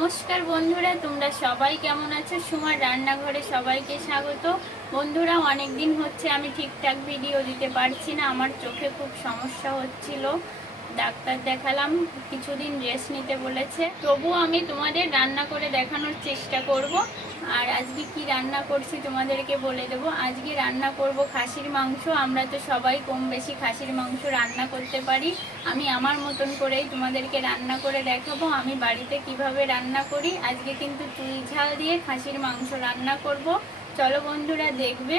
নমস্কার বন্ধুরা, তোমরা সবাই কেমন আছো? সুমার রান্নাঘরে সবাইকে স্বাগত। বন্ধুরা, অনেক দিন হচ্ছে আমি ঠিকঠাক ভিডিও দিতে পারছি না, আমার চোখে খুব সমস্যা হচ্ছিল। ডাক্তার দেখালাম, কিছুদিন রেস্ট নিতে বলেছে। তবুও আমি তোমাদের রান্না করে দেখানোর চেষ্টা করব। আর আজকে কি রান্না করছি তোমাদেরকে বলে দেব। আজকে রান্না করব খাসির মাংস। আমরা তো সবাই কম বেশি খাসির মাংস রান্না করতে পারি। আমি আমার মতন করেই তোমাদেরকে রান্না করে দেখাবো আমি বাড়িতে কিভাবে রান্না করি। আজকে কিন্তু চুই ঝাল দিয়ে খাসির মাংস রান্না করব। চলো বন্ধুরা, দেখবে।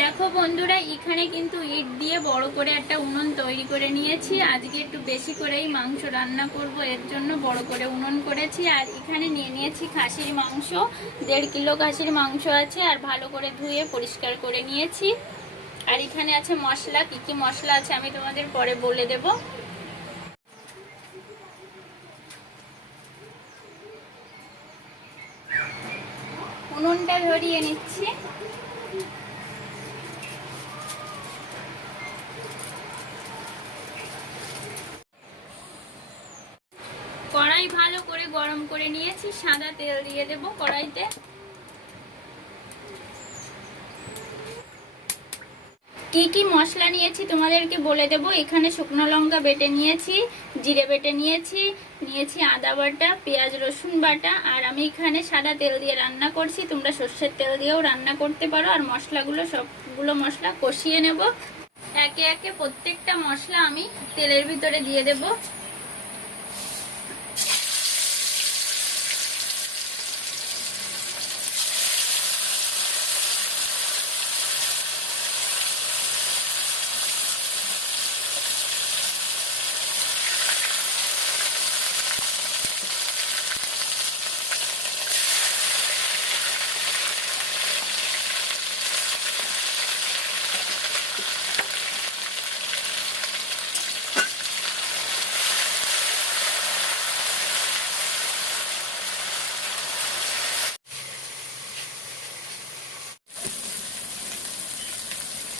দেখো বন্ধুরা, এখানে কিন্তু ইট দিয়ে বড় করে একটা উনুন তৈরি করে নিয়েছি। আজকে একটু বেশি করেই মাংস রান্না করব, এর জন্য বড় করে উনুন করেছি। আর এখানে নিয়ে নিয়েছি খাসির মাংস, 1.5 কিলো খাসির মাংস আছে। আর ভালো করে ধুয়ে পরিষ্কার করে নিয়েছি। আর এখানে আছে মশলা, কি কি মশলা আছে আমি তোমাদের পরে বলে দেব। উনুনটা ধরিয়ে নিচ্ছি। কড়াই ভালো করে গরম করে নিয়েছি, সাদা তেল দিয়ে দেব কড়াইতে। কি কি মশলা নিয়েছি তোমাদেরকে বলে দেব। এখানে শুকনো লঙ্কা বেটে নিয়েছি, জিরে বেটে নিয়েছি আদা বাটা, পেঁয়াজ রসুন বাটা। আর আমি এখানে সাদা তেল দিয়ে রান্না করছি, তোমরা সর্ষের তেল দিয়েও রান্না করতে পারো। আর মশলাগুলো সবগুলো মশলা কষিয়ে নেব। একে একে প্রত্যেকটা মশলা আমি তেলের ভিতরে দিয়ে দেব।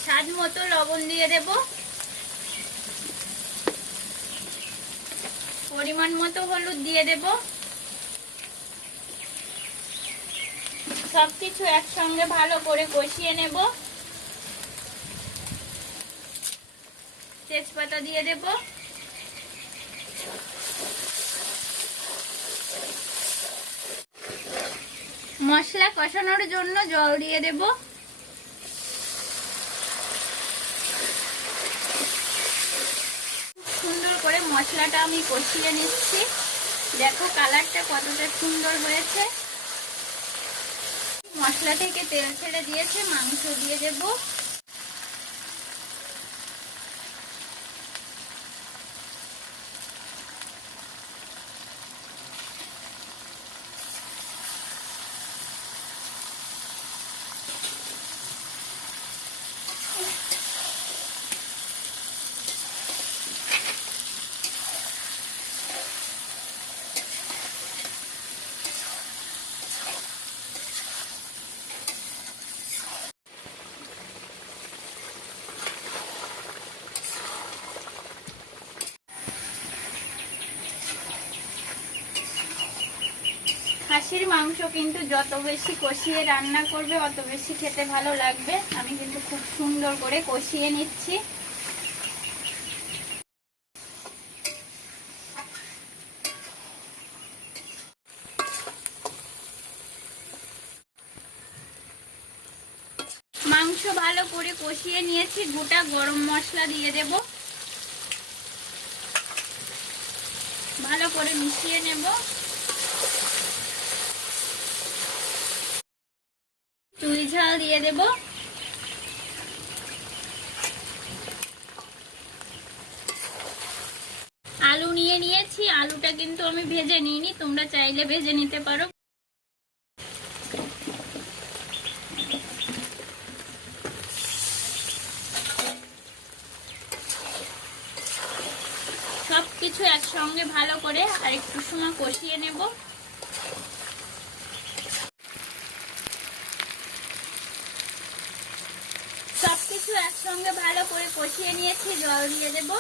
স্বাদ মতো লবণ দিয়ে দেব, পরিমাণ মতো হলুদ দিয়ে দেব। সবকিছু একসঙ্গে ভালো করে কষিয়ে নেব। তেজপাতা দিয়ে দেব। মশলা কষানোর জন্য জল দিয়ে দেব। সুন্দর করে মশলাটা আমি কষিয়ে নিচ্ছি। দেখো কালারটা কতটা সুন্দর হয়েছে। মশলা থেকে তেল ছেড়ে দিয়েছে, মাংস দিয়ে দেব। খাসির মাংস কিন্তু যত বেশি কষিয়ে রান্না করবে অত বেশি খেতে ভালো লাগবে। আমি কিন্তু খুব সুন্দর করে কষিয়ে নিচ্ছি। মাংস ভালো করে কষিয়ে নিয়েছি, গোটা গরম মশলা দিয়ে দেব। ভালো করে মিশিয়ে নেব। চুই ঝাল দিয়ে দেব। আলু নিয়ে নিয়েছি, আলুটা কিন্তু আমি ভেজে নিইনি, তোমরা চাইলে ভেজে নিতে পারো। সবকিছু একসঙ্গে ভালো করে আর একটু সময় কষিয়ে নেব। সবকিছু একসঙ্গে ভালো করে কষিয়ে নিয়েছি, জল দিয়ে দেব।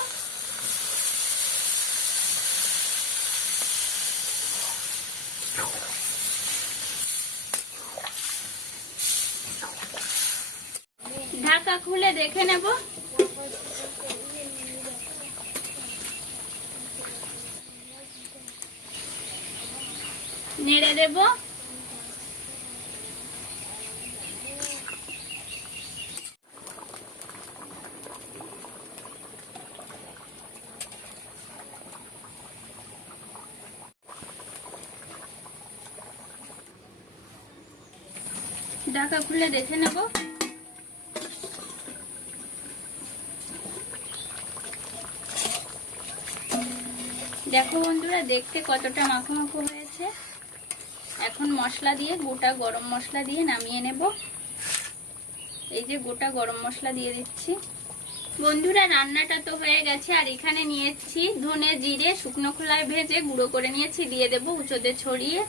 ঢাকা খুলে দেখে নেব। নেড়ে দেব। ঢাকা খুলে দেখে নেব। দেখো বন্ধুরা, দেখতে কতটা মাখো মাখো হয়েছে। এখন মশলা দিয়ে, গোটা গরম মশলা দিয়ে নামিয়ে নেব। এই যে গোটা গরম মশলা দিয়ে দিচ্ছি। বন্ধুরা, রান্নাটা তো হয়ে গেছে। আর এখানে নিয়েছি ধনে জিরে শুকনো খোলায় ভেজে গুঁড়ো করে নিয়েছি, দিয়ে দেব উঁচোতে ছড়িয়ে।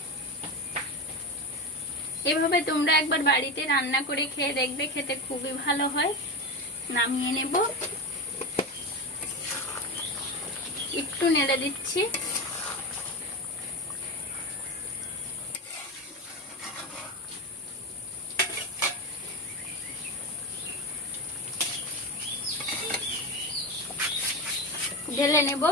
এভাবে তোমরা একবার বাড়িতে রান্না করে খেয়ে দেখবে, খেতে খুবই ভালো হয়। নামিয়ে নেব। একটু নেড়ে দিচ্ছি। ঢেলে নেব।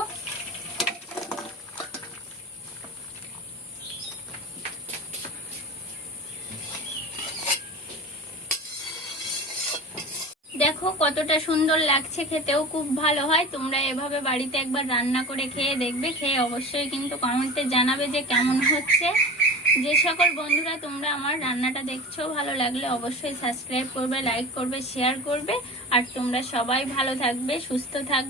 দেখো কতটা সুন্দর লাগছে, খেতেও খুব ভালো হয়। তোমরা এভাবে বাড়িতে একবার রান্না করে খেয়ে দেখবে, খেয়ে অবশ্যই কিন্তু কমেন্টে জানাবে যে কেমন হচ্ছে। যে সকল বন্ধুরা তোমরা আমার রান্নাটা দেখছো, ভালো লাগলে অবশ্যই সাবস্ক্রাইব করবে, লাইক করবে, শেয়ার করবে। আর তোমরা সবাই ভালো থাকবে, সুস্থ থাকবে।